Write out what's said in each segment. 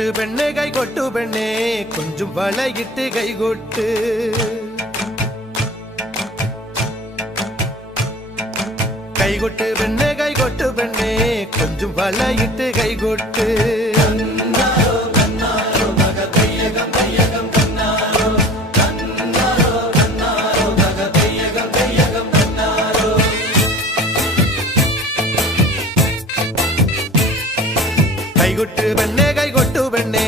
கொட்டு பெண்ணே கை கொட்டு பெண்ணே. கொஞ்சம் வளையிட்டு கை கொட்டு. கை கொட்டு பெண்ணே கை கொட்டு பெண்ணே. கொஞ்சம் வளையிட்டு கை கொட்டு. കൈകൊട്ട് പെണ്ണെ കൈകൊട്ടു പെണ്ണെ.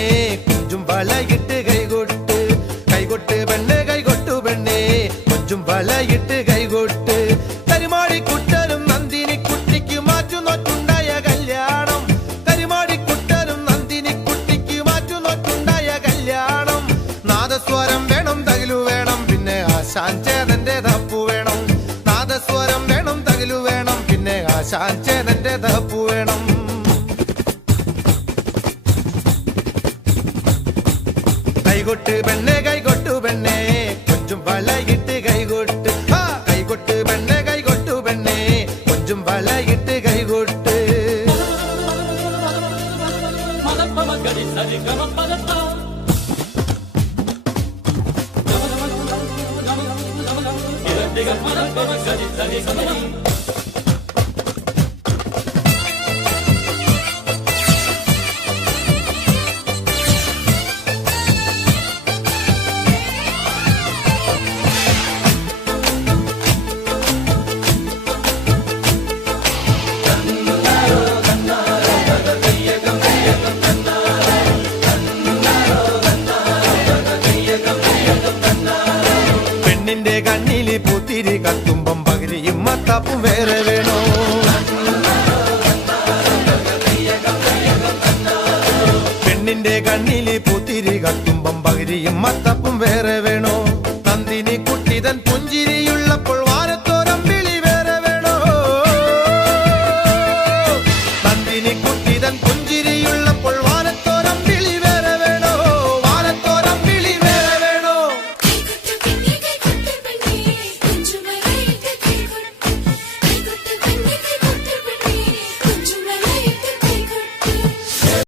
കൊഞ്ചും വളയിട്ട് കൈകൊട്ട്. കൈകൊട്ട് പെണ്ണെ കൈകൊട്ടു പെണ്ണെ. കൊഞ്ചും വളയിട്ട് കൈകൊട്ട്. കരുമാടിക്കുട്ടനും നന്ദിനി കുട്ടിക്ക് മാറ്റുനോറ്റുണ്ടായ കല്യാണം. കരുമാടിക്കുട്ടനും നന്ദിനി കുട്ടിക്ക് മാറ്റുനോറ്റുണ്ടായ കല്യാണം. നാദസ്വരം വേണം തകിലു വേണം. പിന്നെ ആശാൻ ചേതന്റെ തപ്പു വേണം. നാദസ്വരം വേണം തകിലു വേണം. പിന്നെ ആശാൻ ചേതന്റെ തപ്പു വേണം. கைகொட்டு பெண்ணே கைகொட்டு பெண்ணே கொஞ்சம் வளையிட்டு கைகொட்டு. கைகொட்டு பெண்ணே கைகொட்டு பெண்ணே கொஞ்சம் வளையிட்டு கைகொட்டு. மதப்பமகரி சரி கமப்பதப்பா. மதப்பமகரி சரி சரி சமயம் കത്തുമ്പം പകരിയും മത്താപ്പും വേറെ വേണോ? പെണ്ണിന്റെ കണ്ണിലെ പുത്തിരി കത്തുമ്പം പകരിയും മത്താപ്പും വേറെ വേണോ? തന്തിനി കുട്ടിതൻ പുഞ്ചിരിയുള്ളപ്പോൾ